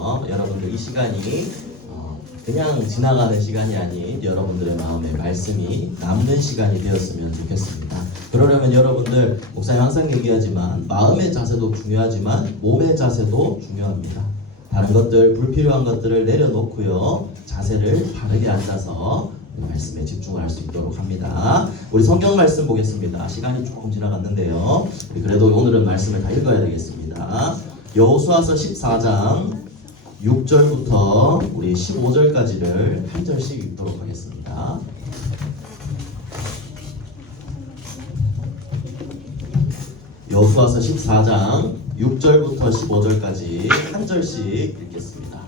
있어요. 여러분들 이 시간이 그냥 지나가는 시간이 아닌 여러분들의 마음에 말씀이 남는 시간이 되었으면 좋겠습니다. 그러려면 여러분들, 목사님 항상 얘기하지만 마음의 자세도 중요하지만 몸의 자세도 중요합니다. 다른 것들, 불필요한 것들을 내려놓고요, 자세를 바르게 앉아서 말씀에 집중할 수 있도록 합니다. 우리 성경 말씀 보겠습니다. 시간이 조금 지나갔는데요, 그래도 오늘은 말씀을 다 읽어야 되겠습니다. 여호수아서 14장 6절부터 우리 15절까지를 한 절씩 읽도록 하겠습니다. 여호수아서 14장 6절부터 15절까지 한 절씩 읽겠습니다.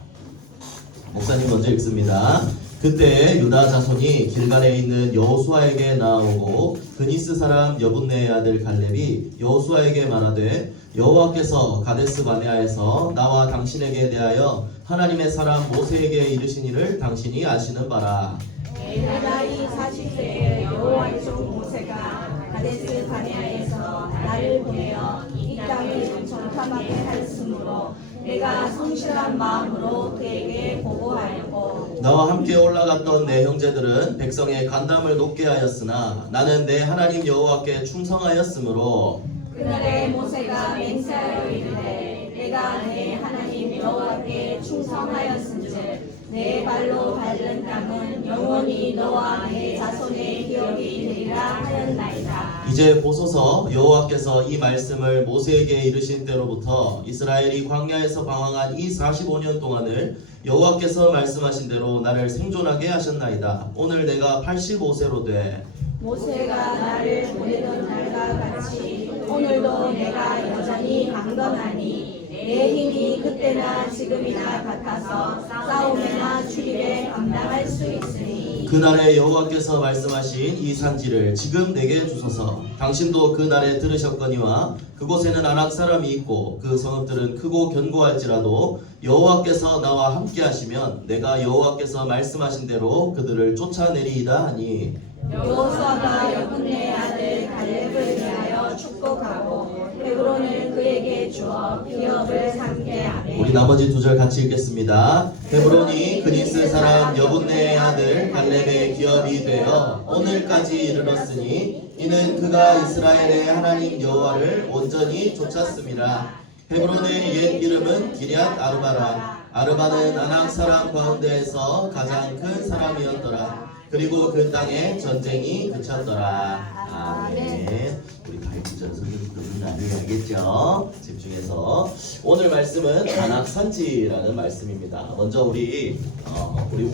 목사님 먼저 읽습니다. 그때 유다 자손이 길갈에 있는 여호수아에게 나아오고 그니스 사람 여분네의 아들 갈렙이 여호수아에게 말하되 여호와께서 가데스 바네아에서 나와 당신에게 대하여 하나님의 사람 모세에게 이르신 일을 당신이 아시는 바라. 내 나이 40세의 여호와의 종 모세가 가데스 바네아에서 나를 보내어 이 땅을 정탐하게 하였으므로 내가 성실한 마음으로 그에게 보고하려고 나와 함께 올라갔던 내 형제들은 백성의 간담을 높게 하였으나 나는 내 하나님 여호와께 충성하였으므로 그날에 모세가 맹세하여 이르되 내가 내 하나님 여호와께 충성하였은즉 내 발로 밟는 땅은 영원히 너와 내 자손의 기업이 되리라 하였나이다. 이제 보소서, 여호와께서 이 말씀을 모세에게 이르신 때로부터 이스라엘이 광야에서 방황한 이 45년 동안을 여호와께서 말씀하신 대로 나를 생존하게 하셨나이다. 오늘 내가 85세로 돼 모세가 나를 보내던 날과 같이 오늘도 내가 여전히 강건하니 내 힘이 그때나 지금이나 같아서 싸움이나 출입에 감당할 수 있으니 그날에 여호와께서 말씀하신 이 산지를 지금 내게 주소서. 당신도 그날에 들으셨거니와 그곳에는 아낙 사람이 있고 그 성읍들은 크고 견고할지라도 여호와께서 나와 함께 하시면 내가 여호와께서 말씀하신 대로 그들을 쫓아내리이다 하니 여호수아가 여분네 아들 갈렙을 위하여 축복하고 헤브론을 그에게 주어 기업을 삼게 하매 우리 나머지 두 절 같이 읽겠습니다. 헤브론이 그니스 사람 여분네의 아들 갈렙의 기업이 되어 오늘까지 이르렀으니 이는 그가 이스라엘의 하나님 여호와를 온전히 쫓았습니다. 헤브론의 옛 이름은 기럇 아르바라. 아르바는 아낙 사람 가운데에서 가장 큰 사람이었더라. 그리고 그 땅에 전쟁이 그쳤더라. 아멘. 우리 가이드전 선생님들은 나중에 알겠죠? 집중해서 오늘 말씀은 아낙 산지라는 말씀입니다. 먼저 우리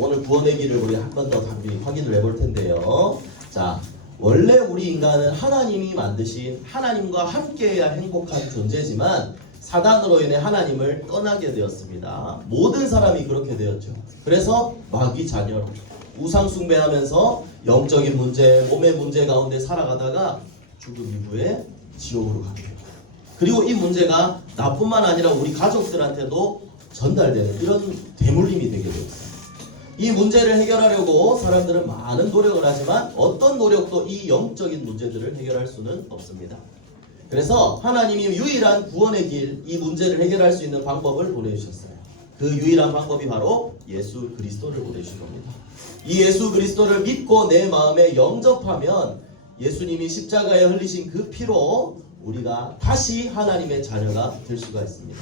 오늘 구원의 길을 우리 한 번 더 확인을 해볼 텐데요. 자, 원래 우리 인간은 하나님이 만드신 하나님과 함께해야 행복한 존재지만 사단으로 인해 하나님을 떠나게 되었습니다. 모든 사람이 그렇게 되었죠. 그래서 마귀 자녀로 우상 숭배하면서 영적인 문제, 몸의 문제 가운데 살아가다가 죽음 이후에 지옥으로 가게 됩니다. 그리고 이 문제가 나뿐만 아니라 우리 가족들한테도 전달되는 이런 대물림이 되게 되었어요. 이 문제를 해결하려고 사람들은 많은 노력을 하지만 어떤 노력도 이 영적인 문제들을 해결할 수는 없습니다. 그래서 하나님이 유일한 구원의 길, 이 문제를 해결할 수 있는 방법을 보내주셨어요. 그 유일한 방법이 바로 예수 그리스도를 보내주신 겁니다. 이 예수 그리스도를 믿고 내 마음에 영접하면 예수님이 십자가에 흘리신 그 피로 우리가 다시 하나님의 자녀가 될 수가 있습니다.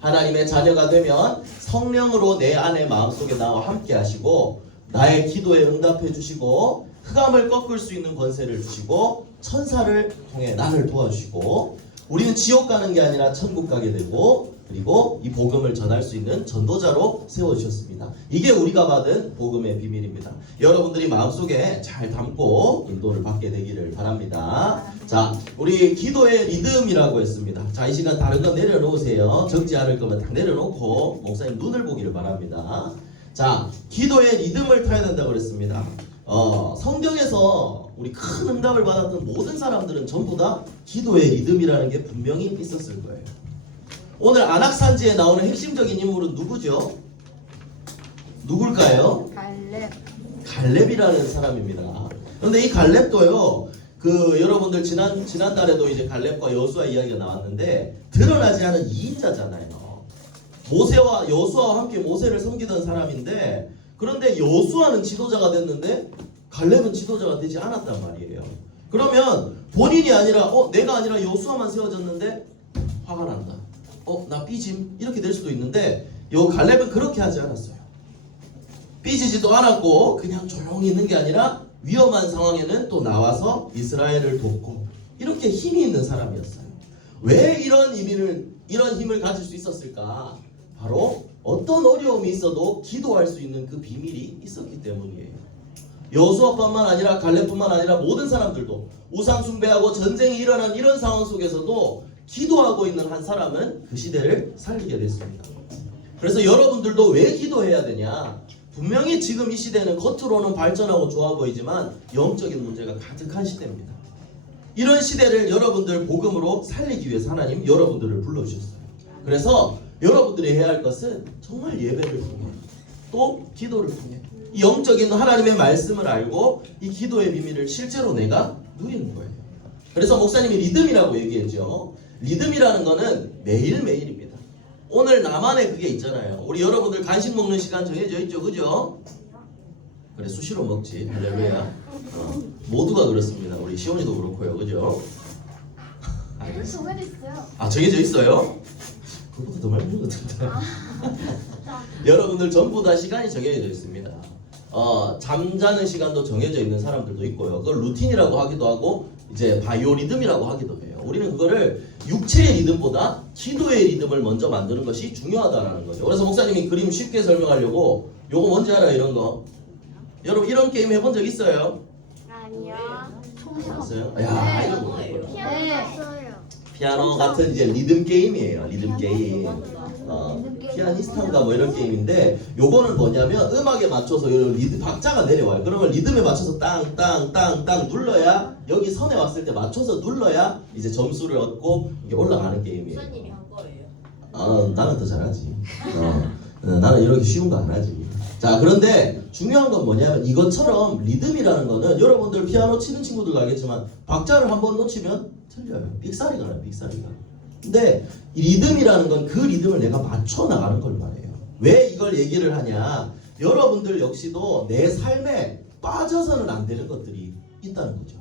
하나님의 자녀가 되면 성령으로 내 안에 마음속에 나와 함께 하시고 나의 기도에 응답해 주시고 흑암을 꺾을 수 있는 권세를 주시고 천사를 통해 나를 도와주시고 우리는 지옥 가는 게 아니라 천국 가게 되고 그리고 이 복음을 전할 수 있는 전도자로 세워주셨습니다. 이게 우리가 받은 복음의 비밀입니다. 여러분들이 마음속에 잘 담고 인도를 받게 되기를 바랍니다. 자, 우리 기도의 리듬이라고 했습니다. 자, 이 시간 다른 거 내려놓으세요. 적지 않을 거면 다 내려놓고 목사님 눈을 보기를 바랍니다. 자, 기도의 리듬을 타야 된다고 그랬습니다. 성경에서 우리 큰 응답을 받았던 모든 사람들은 전부 다 기도의 리듬이라는 게 분명히 있었을 거예요. 오늘 아낙산지에 나오는 핵심적인 인물은 누구죠? 누굴까요? 갈렙이라는 사람입니다. 그런데 이 갈렙도요, 여러분들 지난달에도 이제 갈렙과 여호수아 이야기가 나왔는데 드러나지 않은 2인자잖아요. 모세와 여수아와 함께 모세를 섬기던 사람인데, 그런데 여수아는 지도자가 됐는데 갈렙은 지도자가 되지 않았단 말이에요. 그러면 본인이 아니라 내가 아니라 여수아만 세워졌는데 화가 난다. 나 삐짐 이렇게 될 수도 있는데 요 갈렙은 그렇게 하지 않았어요. 삐지지도 않았고 그냥 조용히 있는 게 아니라 위험한 상황에는 또 나와서 이스라엘을 돕고 이렇게 힘이 있는 사람이었어요. 왜 이런 힘을 가질 수 있었을까? 바로 어떤 어려움이 있어도 기도할 수 있는 그 비밀이 있었기 때문이에요. 여호수아뿐만 아니라 갈렙뿐만 아니라 모든 사람들도 우상 숭배하고 전쟁이 일어난 이런 상황 속에서도 기도하고 있는 한 사람은 그 시대를 살리게 됐습니다. 그래서 여러분들도 왜 기도해야 되냐? 분명히 지금 이 시대는 겉으로는 발전하고 좋아 보이지만 영적인 문제가 가득한 시대입니다. 이런 시대를 여러분들 복음으로 살리기 위해서 하나님 여러분들을 불러주셨어요. 그래서 여러분들이 해야 할 것은 정말 예배를 통해 또 기도를 통해 이 영적인 하나님의 말씀을 알고 이 기도의 비밀을 실제로 내가 누리는 거예요. 그래서 목사님이 리듬이라고 얘기했죠. 리듬이라는 거는 매일매일입니다. 오늘 나만의 그게 있잖아요. 우리 여러분들 간식 먹는 시간 정해져 있죠, 그죠? 그래, 수시로 먹지. 할렐루야. 모두가 그렇습니다. 우리 시온이도 그렇고요, 그죠? 정해져 있어요. 정해져 있어요? 그것보다 더 많이 먹는 것 같은데. 여러분들 전부 다 시간이 정해져 있습니다. 잠자는 시간도 정해져 있는 사람들도 있고요. 그걸 루틴이라고 하기도 하고 이제 바이오리듬이라고 하기도 해요. 우리는 그거를 육체의 리듬보다 기도의 리듬을 먼저 만드는 것이 중요하다는 거죠. 그래서 목사님이 그림 쉽게 설명하려고 요거 뭔지 알아요? 이런 거. 여러분 이런 게임 해본 적 있어요? 아니요. 없어요? 야, 이거 뭐예요? 피아노. 피아노 같은 이제 리듬 게임이에요. 리듬 게임. 피아니스타인가 뭐 이런 게임인데 요거는 뭐냐면 음악에 맞춰서 리듬 박자가 내려와요. 그러면 리듬에 맞춰서 땅땅땅땅 눌러야 여기 선에 왔을 때 맞춰서 눌러야 이제 점수를 얻고 이게 올라가는 게임이에요. 목사님이 한 거예요? 나는 더 잘하지. 나는 이렇게 쉬운 거 안 하지. 자, 그런데 중요한 건 뭐냐면 이것처럼 리듬이라는 거는 여러분들 피아노 치는 친구들 알겠지만 박자를 한번 놓치면 틀려요. 삑사리가 나요, 삑사리가. 근데 이 리듬이라는 건 그 리듬을 내가 맞춰 나가는 걸 말해요. 왜 이걸 얘기를 하냐? 여러분들 역시도 내 삶에 빠져서는 안 되는 것들이 있다는 거죠.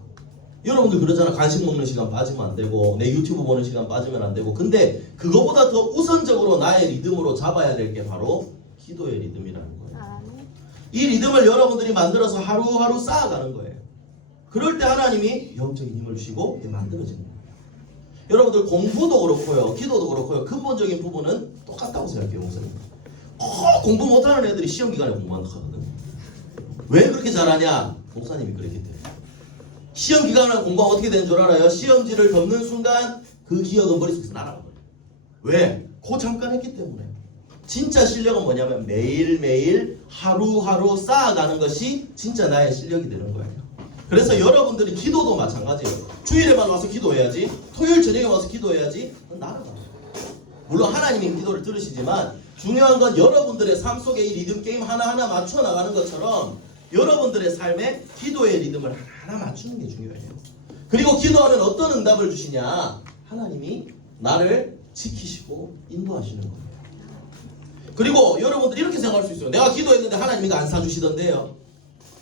여러분들 그러잖아. 간식 먹는 시간 빠지면 안 되고 내 유튜브 보는 시간 빠지면 안 되고. 근데 그거보다 더 우선적으로 나의 리듬으로 잡아야 될 게 바로 기도의 리듬이라는 거예요. 이 리듬을 여러분들이 만들어서 하루하루 쌓아가는 거예요. 그럴 때 하나님이 영적인 힘을 주시고 만들어지는 거예요. 여러분들 공부도 그렇고요, 기도도 그렇고요, 근본적인 부분은 똑같다고 생각해요. 목사님. 공부 못하는 애들이 시험 기간에 공부한다 하거든. 왜 그렇게 잘하냐? 목사님이 그랬기 때문에. 시험 기간에 공부하면 어떻게 되는 줄 알아요? 시험지를 덮는 순간 그 기억은 머릿속에서 날아가거든요. 왜? 그 잠깐 했기 때문에. 진짜 실력은 뭐냐면 매일매일 하루하루 쌓아가는 것이 진짜 나의 실력이 되는 거예요. 그래서 여러분들이 기도도 마찬가지예요. 주일에만 와서 기도해야지, 토요일 저녁에 와서 기도해야지, 날아가. 물론 하나님이 기도를 들으시지만 중요한 건 여러분들의 삶 속에 이 리듬 게임 하나하나 맞춰 나가는 것처럼 여러분들의 삶에 기도의 리듬을 하나 맞추는 게 중요해요. 그리고 기도하는 어떤 응답을 주시냐? 하나님이 나를 지키시고 인도하시는 거예요. 그리고 여러분들 이렇게 생각할 수 있어요. 내가 기도했는데 하나님이 이거 안 사주시던데요.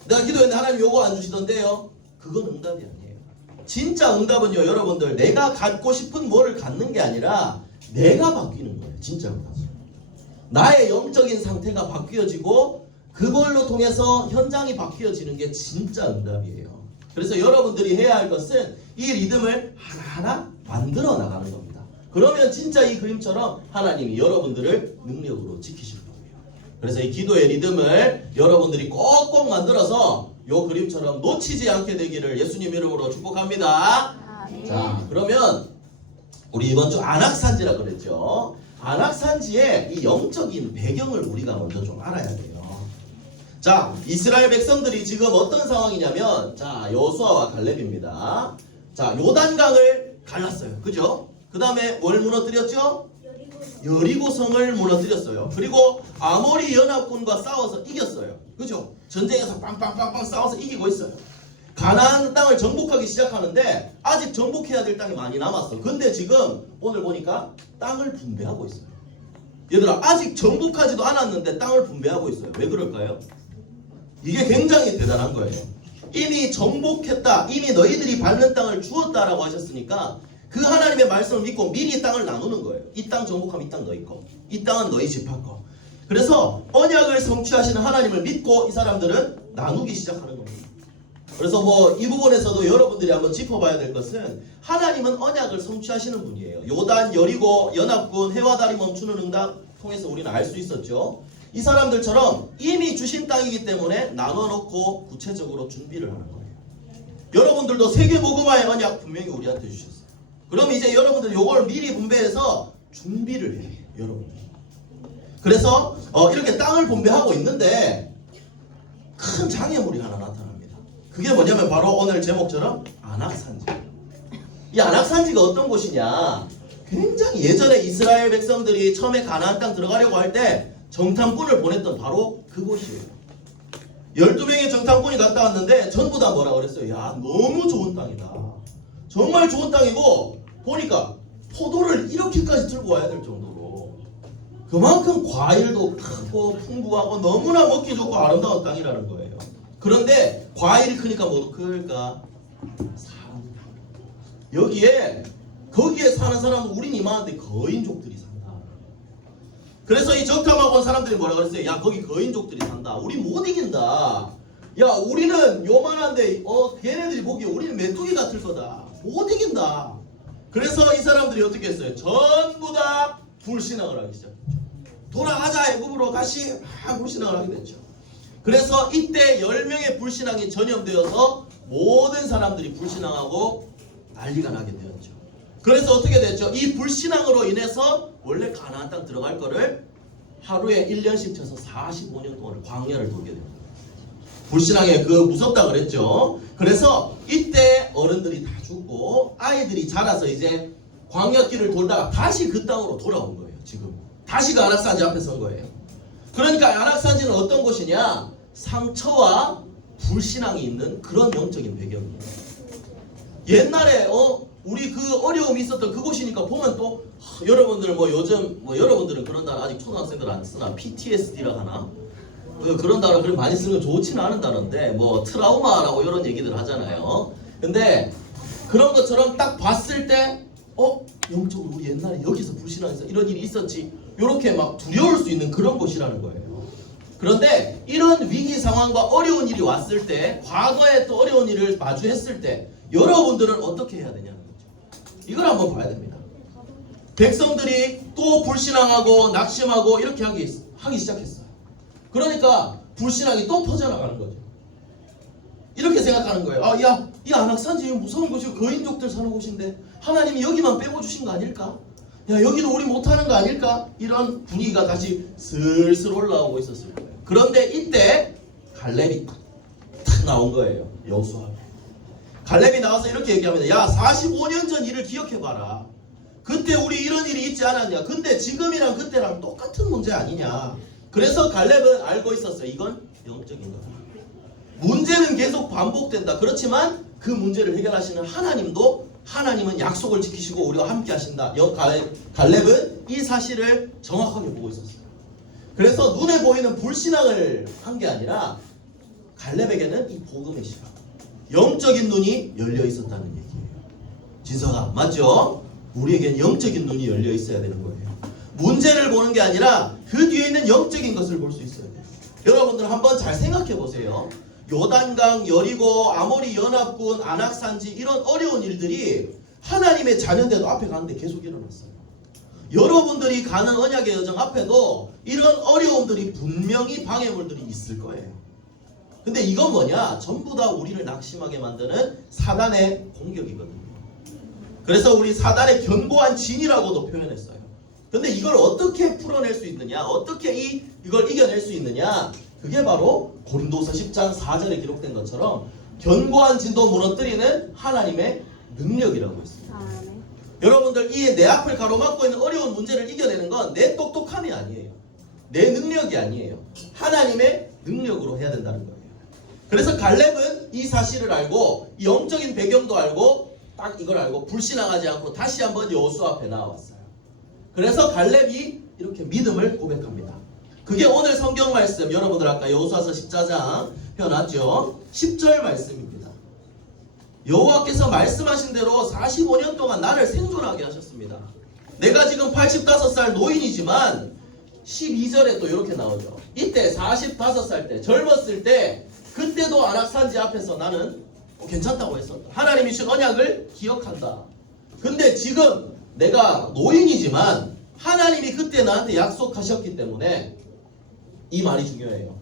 내가 기도했는데 하나님 요거 안 주시던데요. 그건 응답이 아니에요. 진짜 응답은요, 여러분들 내가 갖고 싶은 뭐를 갖는 게 아니라 내가 바뀌는 거예요. 진짜 응답은. 나의 영적인 상태가 바뀌어지고 그걸로 통해서 현장이 바뀌어지는 게 진짜 응답이에요. 그래서 여러분들이 해야 할 것은 이 리듬을 하나하나 만들어 나가는 겁니다. 그러면 진짜 이 그림처럼 하나님이 여러분들을 능력으로 지키실 거예요. 그래서 이 기도의 리듬을 여러분들이 꼭꼭 만들어서 이 그림처럼 놓치지 않게 되기를 예수님 이름으로 축복합니다. 자, 그러면 우리 이번 주 안악산지라 그랬죠. 안악산지의 이 영적인 배경을 우리가 먼저 좀 알아야 돼요. 자, 이스라엘 백성들이 지금 어떤 상황이냐면, 자, 여호수아와 갈렙입니다. 자, 요단강을 갈랐어요. 그죠? 그 다음에 뭘 무너뜨렸죠? 여리고성을 무너뜨렸어요. 그리고 아모리 연합군과 싸워서 이겼어요. 그죠? 전쟁에서 빵빵빵빵 싸워서 이기고 있어요. 가나안 땅을 정복하기 시작하는데 아직 정복해야 될 땅이 많이 남았어. 근데 지금 오늘 보니까 땅을 분배하고 있어요. 얘들아 아직 정복하지도 않았는데 땅을 분배하고 있어요. 왜 그럴까요? 이게 굉장히 대단한 거예요. 이미 정복했다, 이미 너희들이 밟는 땅을 주었다라고 하셨으니까 그 하나님의 말씀을 믿고 미리 땅을 나누는 거예요. 이 땅 정복하면 이 땅 너희 거, 이 땅은 너희 지파 거. 그래서 언약을 성취하시는 하나님을 믿고 이 사람들은 나누기 시작하는 겁니다. 그래서 뭐 이 부분에서도 여러분들이 한번 짚어봐야 될 것은 하나님은 언약을 성취하시는 분이에요. 요단, 여리고, 연합군, 해와 다리 멈추는 응답 통해서 우리는 알 수 있었죠. 이 사람들처럼 이미 주신 땅이기 때문에 나눠놓고 구체적으로 준비를 하는 거예요. 여러분들도 세계복음화의 언약 분명히 우리한테 주셨어요. 그럼 이제 여러분들 요걸 미리 분배해서 준비를 해야 해요. 여러분들. 그래서 이렇게 땅을 분배하고 있는데 큰 장애물이 하나 나타납니다. 그게 뭐냐면 바로 오늘 제목처럼 안악산지. 이 안악산지가 어떤 곳이냐, 굉장히 예전에 이스라엘 백성들이 처음에 가나안 땅 들어가려고 할 때 정탐꾼을 보냈던 바로 그곳이에요. 12명의 정탐꾼이 갔다 왔는데 전부 다 뭐라 그랬어요? 야, 너무 좋은 땅이다. 정말 좋은 땅이고 보니까 포도를 이렇게까지 들고 와야 될 정도로 그만큼 과일도 크고 풍부하고 너무나 먹기 좋고 아름다운 땅이라는 거예요. 그런데 과일이 크니까 뭐도 클까? 사람. 거기에 사는 사람은 우린 이만한데 거인족들이 산다. 그래서 이 정탐하고 온 사람들이 뭐라 그랬어요? 야, 거기 거인족들이 산다. 우리 못 이긴다. 야, 우리는 요만한데 걔네들이 보기에 우리는 메뚜기 같을 거다. 못 이긴다. 그래서 이 사람들이 어떻게 했어요? 전부 다 불신앙을 하기 시작했죠. 돌아가자, 애굽으로 다시 불신앙을 하게 됐죠. 그래서 이때 10명의 불신앙이 전염되어서 모든 사람들이 불신앙하고 난리가 나게 되었죠. 그래서 어떻게 됐죠? 이 불신앙으로 인해서 원래 가나안 땅 들어갈 거를 하루에 1년씩 쳐서 45년 동안 광야를 돌게 됩니다. 불신앙에 그 무섭다 그랬죠. 그래서 이때 어른들이 다 죽고 아이들이 자라서 이제 광야길을 돌다가 다시 그 땅으로 돌아온 거예요. 지금 다시 그 안악산지 앞에 선 거예요. 그러니까 안악산지는 어떤 곳이냐? 상처와 불신앙이 있는 그런 영적인 배경이에요. 옛날에 우리 그 어려움이 있었던 그곳이니까 보면 또 여러분들 요즘 여러분들은 그런 단어 아직 초등학생들 안 쓰나? PTSD라고 하나? 그런 단어 그렇게 많이 쓰는 건 좋지는 않은 단어인데 트라우마라고 이런 얘기들 하잖아요. 근데 그런 것처럼 딱 봤을 때 영적으로 우리 옛날에 여기서 불신앙해서 이런 일이 있었지, 이렇게 막 두려울 수 있는 그런 곳이라는 거예요. 그런데 이런 위기 상황과 어려운 일이 왔을 때, 과거에 또 어려운 일을 마주했을 때 여러분들은 어떻게 해야 되냐는 거죠. 이걸 한번 봐야 됩니다. 백성들이 또 불신앙하고 낙심하고 이렇게 하기 시작했어요. 그러니까 불신앙이 또 퍼져나가는 거죠. 이렇게 생각하는 거예요. 야, 이 안악산지 무서운 곳이고 거인족들 사는 곳인데 하나님이 여기만 빼고 주신 거 아닐까? 야, 여기는 우리 못하는 거 아닐까? 이런 분위기가 다시 슬슬 올라오고 있었을 거예요. 그런데 이때 갈렙이 탁 나온 거예요. 여호수아. 갈렙이 나와서 이렇게 얘기합니다. 야, 45년 전 일을 기억해봐라. 그때 우리 이런 일이 있지 않았냐? 근데 지금이랑 그때랑 똑같은 문제 아니냐? 그래서 갈렙은 알고 있었어요. 이건 영적인 거다. 문제는 계속 반복된다. 그렇지만 그 문제를 해결하시는 하나님은 약속을 지키시고 우리와 함께 하신다. 갈렙은 이 사실을 정확하게 보고 있었어요. 그래서 눈에 보이는 불신앙을 한 게 아니라 갈렙에게는 이 복음의 시각, 영적인 눈이 열려 있었다는 얘기예요. 진서가 맞죠? 우리에겐 영적인 눈이 열려 있어야 되는 거예요. 문제를 보는 게 아니라 그 뒤에 있는 영적인 것을 볼 수 있어야 돼요. 여러분들 한번 잘 생각해 보세요. 요단강, 여리고, 아모리 연합군, 안악산지 이런 어려운 일들이 하나님의 자녀인데도 앞에 가는데 계속 일어났어요. 여러분들이 가는 언약의 여정 앞에도 이런 어려움들이 분명히 방해물들이 있을 거예요. 근데 이건 뭐냐? 전부 다 우리를 낙심하게 만드는 사단의 공격이거든요. 그래서 우리 사단의 견고한 진이라고도 표현했어요. 근데 이걸 어떻게 풀어낼 수 있느냐? 어떻게 이걸 이겨낼 수 있느냐? 그게 바로 고린도서 10장 4절에 기록된 것처럼 견고한 진도 무너뜨리는 하나님의 능력이라고 했습니다. 네. 여러분들 이 내 앞을 가로막고 있는 어려운 문제를 이겨내는 건 내 똑똑함이 아니에요. 내 능력이 아니에요. 하나님의 능력으로 해야 된다는 거예요. 그래서 갈렙은 이 사실을 알고 영적인 배경도 알고 딱 이걸 알고 불신앙하지 않고 다시 한번 여호수아 앞에 나와왔어요. 그래서 갈렙이 이렇게 믿음을 고백합니다. 그게 오늘 성경 말씀, 여러분들 아까 여호수아서 14장 펴놨죠? 10절 말씀입니다. 여호와께서 말씀하신 대로 45년 동안 나를 생존하게 하셨습니다. 내가 지금 85살 노인이지만 12절에 또 이렇게 나오죠. 이때 45살 때 젊었을 때 그때도 안악산지 앞에서 나는 괜찮다고 했었다. 하나님이 주신 언약을 기억한다. 근데 지금 내가 노인이지만 하나님이 그때 나한테 약속하셨기 때문에 이 말이 중요해요.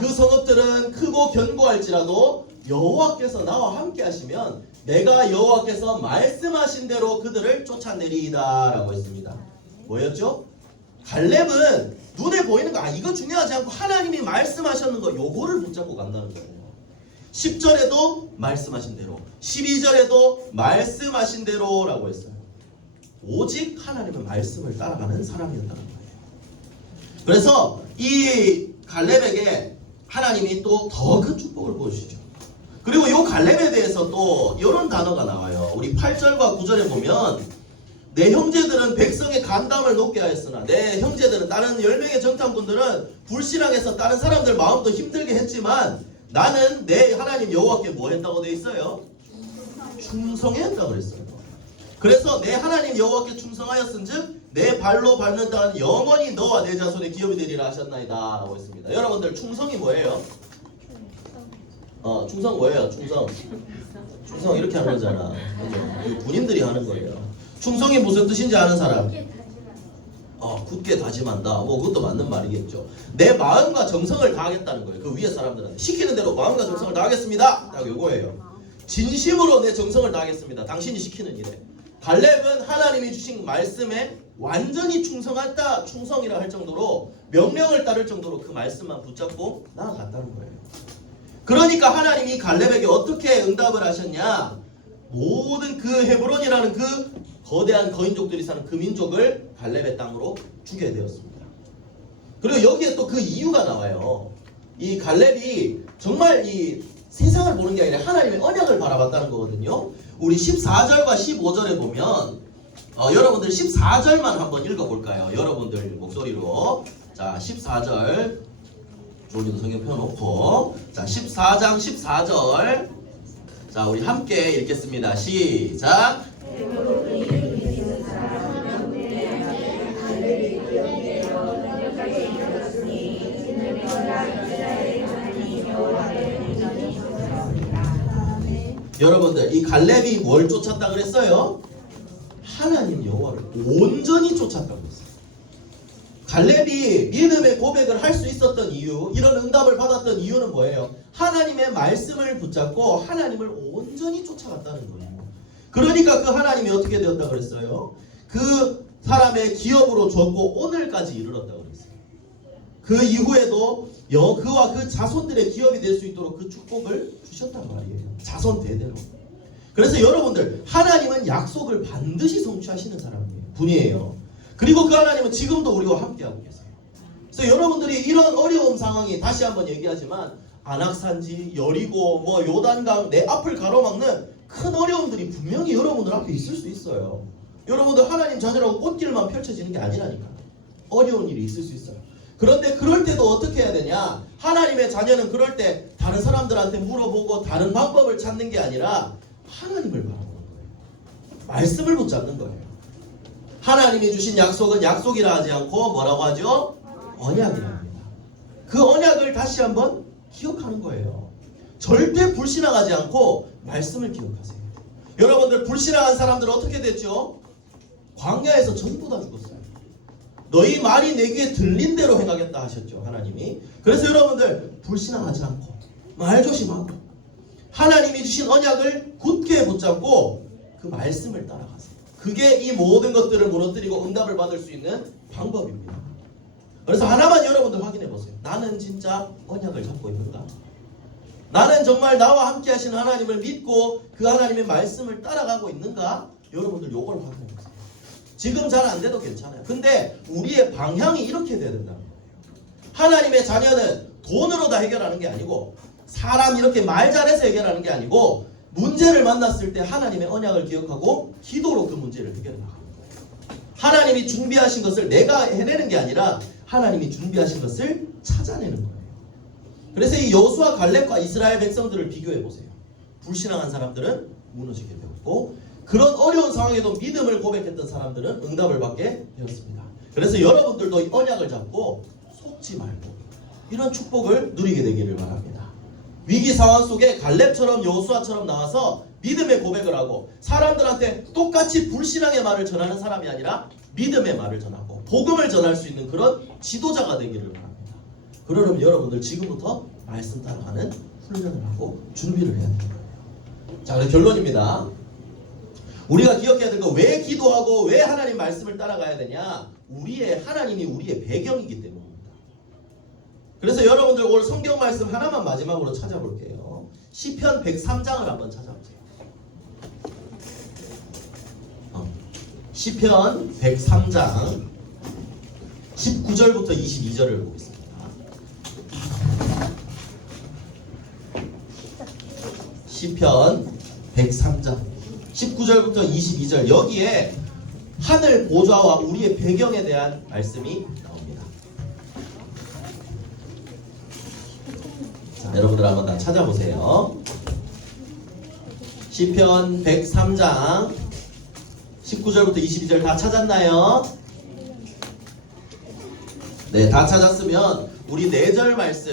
그 성읍들은 크고 견고할지라도 여호와께서 나와 함께 하시면 내가 여호와께서 말씀하신 대로 그들을 쫓아내리이다 라고 했습니다. 뭐였죠? 갈렙은 눈에 보이는 거 이거 중요하지 않고 하나님이 말씀하셨는 거 요거를 붙잡고 간다는 거예요. 10절에도 말씀하신 대로 12절에도 말씀하신 대로 라고 했어요. 오직 하나님의 말씀을 따라가는 사람이었다는 거예요. 그래서 이 갈렙에게 하나님이 또 더 큰 축복을 보여주시죠. 그리고 이 갈렙에 대해서 또 이런 단어가 나와요. 우리 8절과 9절에 보면 내 형제들은 백성의 간담을 높게 하였으나 내 형제들은 다른 10명의 정탐꾼들은 불신앙해서 다른 사람들 마음도 힘들게 했지만 나는 내 하나님 여호와께 뭐 했다고 돼 있어요? 충성했다고 그랬어요. 그래서 내 하나님 여호와께 충성하였은즉 내 발로 밟는 땅은 영원히 너와 내 자손의 기업이 되리라 하셨나이다 라고 했습니다. 여러분들 충성이 뭐예요? 충성 뭐예요? 충성 이렇게 하는 거잖아. 그죠? 군인들이 하는 거예요. 충성이 무슨 뜻인지 아는 사람? 굳게 다짐한다. 그것도 맞는 말이겠죠. 내 마음과 정성을 다하겠다는 거예요. 그 위에 사람들한테 시키는 대로 마음과 정성을 다하겠습니다. 딱 요거예요. 진심으로 내 정성을 다하겠습니다. 당신이 시키는 일에. 갈렙은 하나님이 주신 말씀에 완전히 충성이라 할 정도로 명령을 따를 정도로 그 말씀만 붙잡고 나아갔다는 거예요. 그러니까 하나님이 갈렙에게 어떻게 응답을 하셨냐? 모든 그 헤브론이라는 그 거대한 거인족들이 사는 그 민족을 갈렙의 땅으로 주게 되었습니다. 그리고 여기에 또 그 이유가 나와요. 이 갈렙이 정말 이 세상을 보는 게 아니라 하나님의 언약을 바라봤다는 거거든요. 우리 14절과 15절에 보면 여러분들 14절만 한번 읽어볼까요? 여러분들 목소리로. 자, 14절 조리도 성경 펴놓고, 자 14장 14절, 자 우리 함께 읽겠습니다. 시작. 여러분들 이 갈렙이 뭘 쫓았다 그랬어요? 하나님 여호와를 온전히 쫓았다고 했어요. 갈렙이 믿음의 고백을 할 수 있었던 이유, 이런 응답을 받았던 이유는 뭐예요? 하나님의 말씀을 붙잡고 하나님을 온전히 쫓아갔다는 거예요. 그러니까 그 하나님이 어떻게 되었다 그랬어요? 그 사람의 기업으로 줬고 오늘까지 이르렀다고 그랬어요. 그 이후에도 그와 그 자손들의 기업이 될 수 있도록 그 축복을 주셨단 말이에요. 자손 대대로. 그래서 여러분들 하나님은 약속을 반드시 성취하시는 분이에요. 그리고 그 하나님은 지금도 우리와 함께하고 계세요. 그래서 여러분들이 이런 어려운 상황이, 다시 한번 얘기하지만 안악산지, 여리고, 요단강 내 앞을 가로막는 큰 어려움들이 분명히 여러분들 앞에 있을 수 있어요. 여러분들 하나님 자녀라고 꽃길만 펼쳐지는 게 아니라니까. 어려운 일이 있을 수 있어요. 그런데 그럴 때도 어떻게 해야 되냐? 하나님의 자녀는 그럴 때 다른 사람들한테 물어보고 다른 방법을 찾는 게 아니라 하나님을 바라보는 거예요. 말씀을 붙잡는 거예요. 하나님이 주신 약속은 약속이라 하지 않고 뭐라고 하죠? 언약이라 합니다. 그 언약을 다시 한번 기억하는 거예요. 절대 불신앙하지 않고 말씀을 기억하세요. 여러분들 불신앙한 사람들은 어떻게 됐죠? 광야에서 전부 다 죽었어요. 너희 말이 내 귀에 들린 대로 행하겠다 하셨죠, 하나님이. 그래서 여러분들 불신앙하지 않고 말 조심하고 하나님이 주신 언약을 굳게 붙잡고 그 말씀을 따라가세요. 그게 이 모든 것들을 무너뜨리고 응답을 받을 수 있는 방법입니다. 그래서 하나만 여러분들 확인해 보세요. 나는 진짜 언약을 잡고 있는가? 나는 정말 나와 함께 하시는 하나님을 믿고 그 하나님의 말씀을 따라가고 있는가? 여러분들 요걸 확인해 보세요. 지금 잘 안 돼도 괜찮아요. 근데 우리의 방향이 이렇게 돼야 된다는 거예요. 하나님의 자녀는 돈으로 다 해결하는 게 아니고, 사람 이렇게 말 잘해서 해결하는 게 아니고, 문제를 만났을 때 하나님의 언약을 기억하고 기도로 그 문제를 해결해 나가는 거예요. 하나님이 준비하신 것을 내가 해내는 게 아니라 하나님이 준비하신 것을 찾아내는 거예요. 그래서 이 여호수아 갈렙과 이스라엘 백성들을 비교해 보세요. 불신앙한 사람들은 무너지게 되었고 그런 어려운 상황에도 믿음을 고백했던 사람들은 응답을 받게 되었습니다. 그래서 여러분들도 이 언약을 잡고 속지 말고 이런 축복을 누리게 되기를 바랍니다. 위기 상황 속에 갈렙처럼 여호수아처럼 나와서 믿음의 고백을 하고 사람들한테 똑같이 불신앙의 말을 전하는 사람이 아니라 믿음의 말을 전하고 복음을 전할 수 있는 그런 지도자가 되기를 바랍니다. 그러려면 여러분들 지금부터 말씀 따라가는 훈련을 하고 준비를 해야 되는 거예요. 자, 그래서 결론입니다. 우리가 기억해야 될 거 왜 기도하고 왜 하나님 말씀을 따라가야 되냐? 하나님이 우리의 배경이기 때문입니다. 그래서 여러분들 오늘 성경 말씀 하나만 마지막으로 찾아볼게요. 시편 103장을 한번 찾아보세요. 시편 103장 19절부터 22절을 보겠습니다. 시편 103장 19절부터 22절 여기에 하늘 보좌와 우리의 배경에 대한 말씀이 나옵니다. 자, 여러분들 한번 다 찾아보세요. 시편 103장 19절부터 22절 다 찾았나요? 네, 다 찾았으면 우리 4절 말씀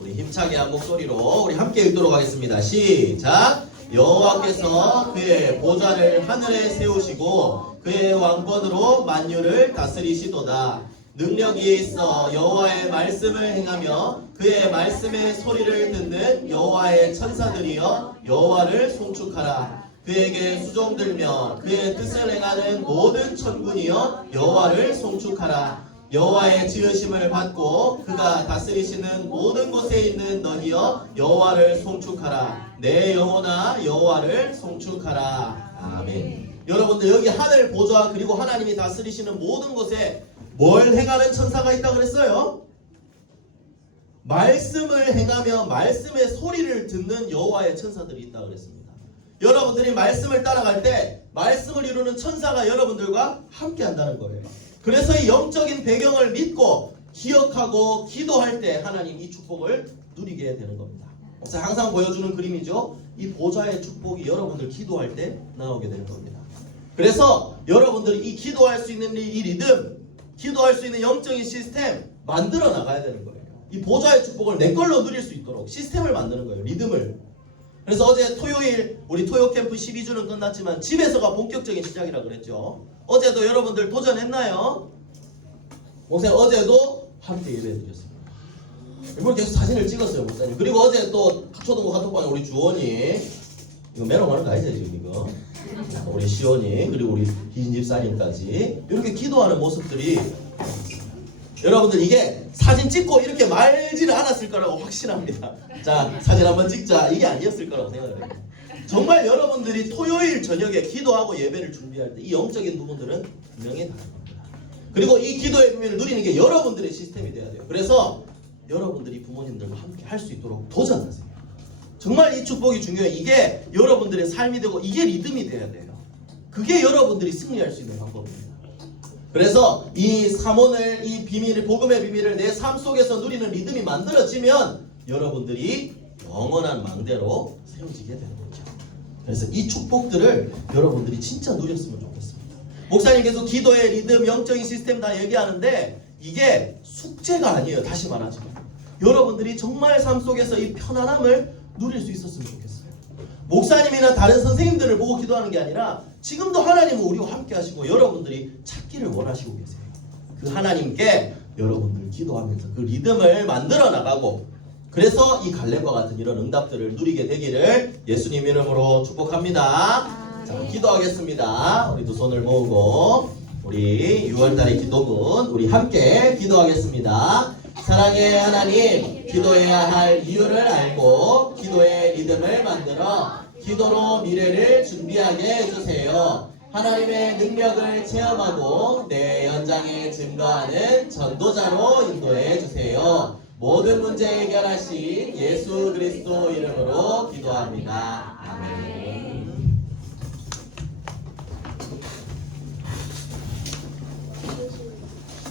우리 힘차게 한 목소리로 우리 함께 읽도록 하겠습니다. 시작! 여호와께서 그의 보좌를 하늘에 세우시고 그의 왕권으로 만유를 다스리시도다. 능력이 있어 여호와의 말씀을 행하며 그의 말씀의 소리를 듣는 여호와의 천사들이여 여호와를 송축하라. 그에게 수종들며 그의 뜻을 행하는 모든 천군이여 여호와를 송축하라. 여호와의 지으심을 받고 그가 다스리시는 모든 곳에 있는 너희여 여호와를 송축하라. 내 영혼아 여호와를 송축하라. 아멘. 여러분들 여기 하늘 보좌 그리고 하나님이 다스리시는 모든 곳에 뭘 행하는 천사가 있다고 그랬어요? 말씀을 행하며 말씀의 소리를 듣는 여호와의 천사들이 있다고 그랬습니다. 여러분들이 말씀을 따라갈 때 말씀을 이루는 천사가 여러분들과 함께 한다는 거예요. 그래서 이 영적인 배경을 믿고 기억하고 기도할 때 하나님 이 축복을 누리게 되는 겁니다. 항상 보여주는 그림이죠. 이 보좌의 축복이 여러분들 기도할 때 나오게 되는 겁니다. 그래서 여러분들이 이 기도할 수 있는 이 리듬, 기도할 수 있는 영적인 시스템 만들어 나가야 되는 거예요. 이 보좌의 축복을 내 걸로 누릴 수 있도록 시스템을 만드는 거예요. 리듬을. 그래서 어제 토요일 우리 토요 캠프 12주는 끝났지만 집에서가 본격적인 시작이라 그랬죠. 어제도 여러분들 도전했나요? 목사님 어제도 함께 예배드렸습니다. 이걸 계속 사진을 찍었어요, 목사님. 그리고 어제 또 초등부 카톡방에 우리 주원이 이거 메롱하는 거 아니죠 지금 이거? 우리 시원이 그리고 우리 희진 집사님까지 이렇게 기도하는 모습들이 여러분들 이게 사진 찍고 이렇게 말지는 않았을 거라고 확신합니다. 자, 사진 한번 찍자 이게 아니었을 거라고 생각해요. 정말 여러분들이 토요일 저녁에 기도하고 예배를 준비할 때 이 영적인 부분들은 분명히 다른 겁니다. 그리고 이 기도의 부분을 누리는 게 여러분들의 시스템이 돼야 돼요. 그래서 여러분들이 부모님들과 함께 할 수 있도록 도전하세요. 정말 이 축복이 중요해요. 이게 여러분들의 삶이 되고 이게 리듬이 돼야 돼요. 그게 여러분들이 승리할 수 있는 방법입니다. 그래서 이 삼원을 이 비밀을 복음의 비밀을 내 삶 속에서 누리는 리듬이 만들어지면 여러분들이 영원한 망대로 세워지게 되는 거죠. 그래서 이 축복들을 여러분들이 진짜 누렸으면 좋겠습니다. 목사님께서 기도의 리듬, 영적인 시스템 다 얘기하는데 이게 숙제가 아니에요. 다시 말하지만 여러분들이 정말 삶 속에서 이 편안함을 누릴 수 있었으면 좋겠어요. 목사님이나 다른 선생님들을 보고 기도하는 게 아니라 지금도 하나님은 우리와 함께 하시고 여러분들이 찾기를 원하시고 계세요. 그 하나님께 여러분들 기도하면서 그 리듬을 만들어 나가고 그래서 이 갈렙과 같은 이런 응답들을 누리게 되기를 예수님 이름으로 축복합니다. 자, 기도하겠습니다. 우리 두 손을 모으고 우리 6월달의 기도문 우리 함께 기도하겠습니다. 사랑의 하나님, 기도해야 할 이유를 알고 기도의 리듬을 만들어 기도로 미래를 준비하게 해주세요. 하나님의 능력을 체험하고 내 연장에 증거하는 전도자로 인도해 주세요. 모든 문제 해결하신 예수 그리스도 이름으로 기도합니다. 아멘.